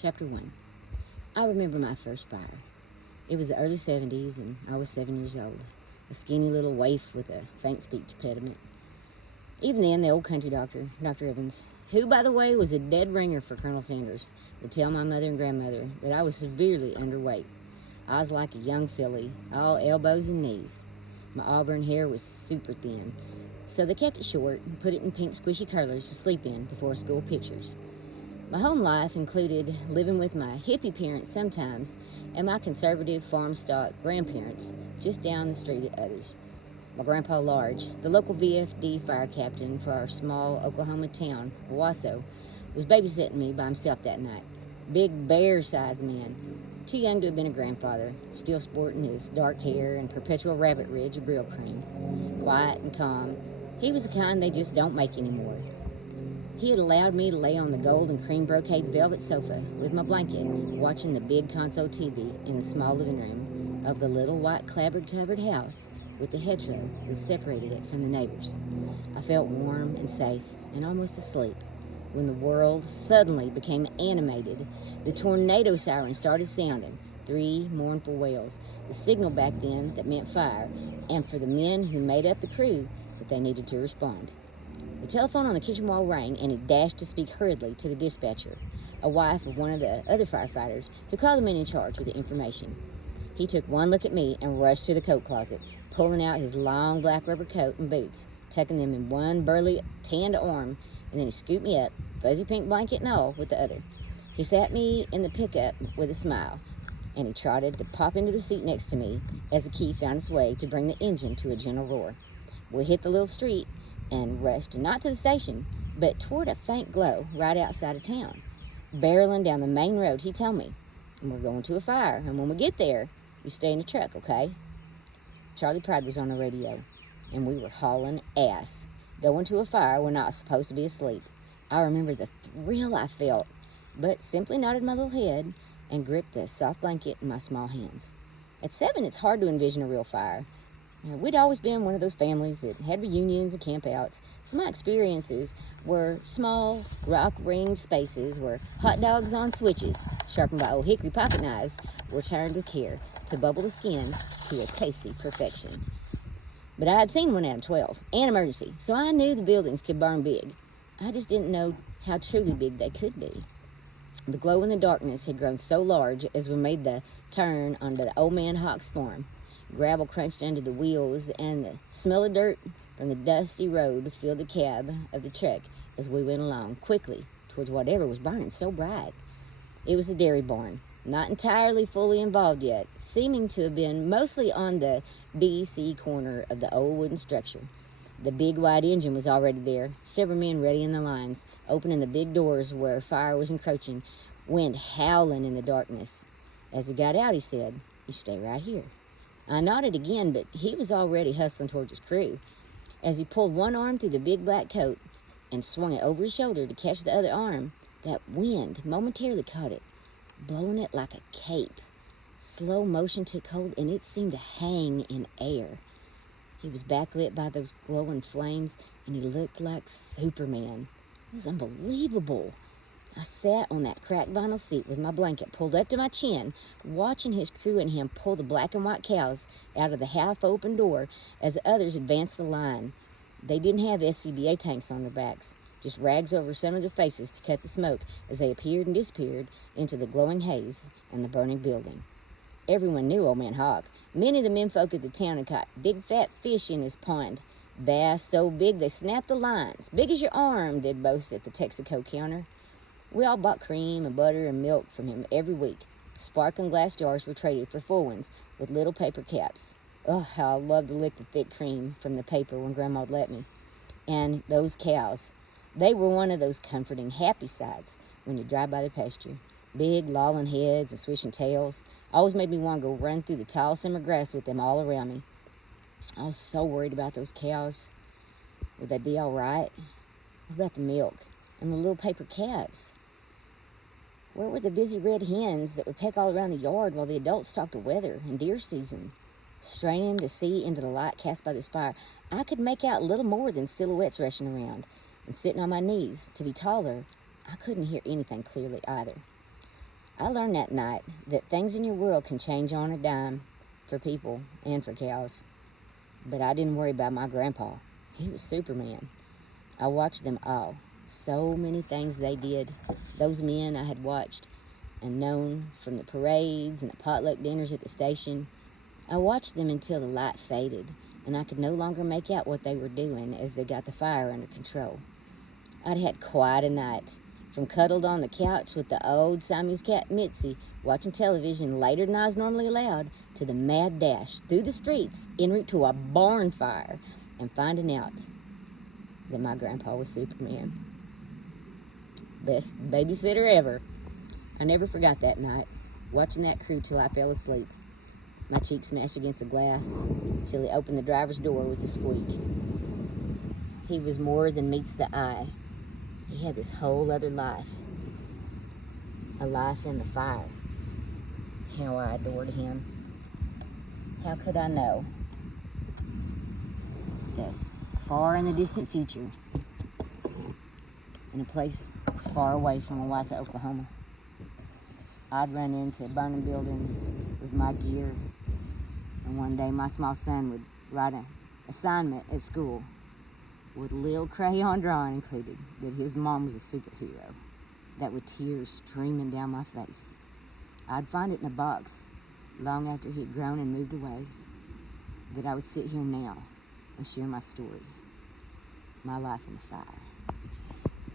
Chapter 1. I remember my first fire. It was the early 70s, and I was 7 years old, a skinny little waif with a faint speech impediment. Even then, the old country doctor, Dr. Evans, who, by the way, was a dead ringer for Colonel Sanders, would tell my mother and grandmother that I was severely underweight. I was like a young filly, all elbows and knees. My auburn hair was super thin, so they kept it short and put it in pink squishy curlers to sleep in before school pictures. My home life included living with my hippie parents sometimes and my conservative farm stock grandparents just down the street at others. My grandpa Large, the local VFD fire captain for our small Oklahoma town, Owasso, was babysitting me by himself that night. Big bear-sized man, too young to have been a grandfather, still sporting his dark hair and perpetual rabbit ridge of grill cream. Quiet and calm, he was the kind they just don't make anymore. He had allowed me to lay on the gold and cream brocade velvet sofa with my blanket, watching the big console TV in the small living room of the little white clapboard-covered house with the hedgerow that separated it from the neighbors. I felt warm and safe and almost asleep when the world suddenly became animated. The tornado siren started sounding, 3 mournful wails, the signal back then that meant fire, and for the men who made up the crew that they needed to respond. The telephone on the kitchen wall rang, and he dashed to speak hurriedly to the dispatcher, a wife of one of the other firefighters, who called the man in charge with the information. He took one look at me and rushed to the coat closet, pulling out his long black rubber coat and boots, tucking them in one burly tanned arm, and then he scooped me up, fuzzy pink blanket and all, with the other. He sat me in the pickup with a smile, and he trotted to pop into the seat next to me as the key found its way to bring the engine to a gentle roar. We hit the little street and rushed not to the station, but toward a faint glow right outside of town. Barreling down the main road, he told me, "We're going to a fire, and when we get there, you stay in the truck, okay?" Charlie Pride was on the radio, and we were hauling ass. Going to a fire, we're not supposed to be asleep. I remember the thrill I felt, but simply nodded my little head and gripped the soft blanket in my small hands. At 7, it's hard to envision a real fire. We'd always been one of those families that had reunions and campouts, so my experiences were small, rock-ringed spaces where hot dogs on switches, sharpened by old hickory pocket knives, were turned with care to bubble the skin to a tasty perfection. But I had seen one out of 12, and emergency, so I knew the buildings could burn big. I just didn't know how truly big they could be. The glow in the darkness had grown so large as we made the turn onto the old man Hawk's farm. Gravel crunched under the wheels, and the smell of dirt from the dusty road filled the cab of the truck as we went along quickly towards whatever was burning so bright. It was a dairy barn, not entirely fully involved yet, seeming to have been mostly on the B-C corner of the old wooden structure. The big white engine was already there, several men ready in the lines, opening the big doors where fire was encroaching, wind howling in the darkness. As he got out, he said, "You stay right here." I nodded again, but he was already hustling towards his crew. As he pulled one arm through the big black coat and swung it over his shoulder to catch the other arm, that wind momentarily caught it, blowing it like a cape. Slow motion took hold, and it seemed to hang in air. He was backlit by those glowing flames, and he looked like Superman. It was unbelievable. I sat on that cracked vinyl seat with my blanket pulled up to my chin, watching his crew and him pull the black and white cows out of the half-open door as the others advanced the line. They didn't have SCBA tanks on their backs, just rags over some of their faces to cut the smoke as they appeared and disappeared into the glowing haze and the burning building. Everyone knew Old Man Hawk. Many of the menfolk at the town had caught big fat fish in his pond. Bass so big they snapped the lines, big as your arm, they'd boast at the Texaco counter. We all bought cream and butter and milk from him every week. Sparkling glass jars were traded for full ones with little paper caps. Oh, how I loved to lick the thick cream from the paper when Grandma'd let me. And those cows, they were one of those comforting, happy sights when you drive by the pasture. Big, lolling heads and swishing tails always made me want to go run through the tall summer grass with them all around me. I was so worried about those cows. Would they be all right? What about the milk and the little paper caps? Where were the busy red hens that would peck all around the yard while the adults talked the weather and deer season? Straining to see into the light cast by this fire, I could make out little more than silhouettes rushing around. And sitting on my knees, to be taller, I couldn't hear anything clearly either. I learned that night that things in your world can change on a dime for people and for cows. But I didn't worry about my grandpa. He was Superman. I watched them all. So many things they did. Those men I had watched and known from the parades and the potluck dinners at the station. I watched them until the light faded and I could no longer make out what they were doing as they got the fire under control. I'd had quite a night, from cuddled on the couch with the old Siamese cat Mitzi, watching television later than I was normally allowed, to the mad dash through the streets en route to a barn fire and finding out that my grandpa was Superman. Best babysitter ever. I never forgot that night, watching that crew till I fell asleep. My cheek smashed against the glass till he opened the driver's door with a squeak. He was more than meets the eye. He had this whole other life, a life in the fire. How I adored him. How could I know that far in the distant future, in a place far away from Owasso, Oklahoma, I'd run into burning buildings with my gear, and one day my small son would write an assignment at school with a little crayon drawing included that his mom was a superhero, that with tears streaming down my face. I'd find it in a box long after he'd grown and moved away, that I would sit here now and share my story, my life in the fire.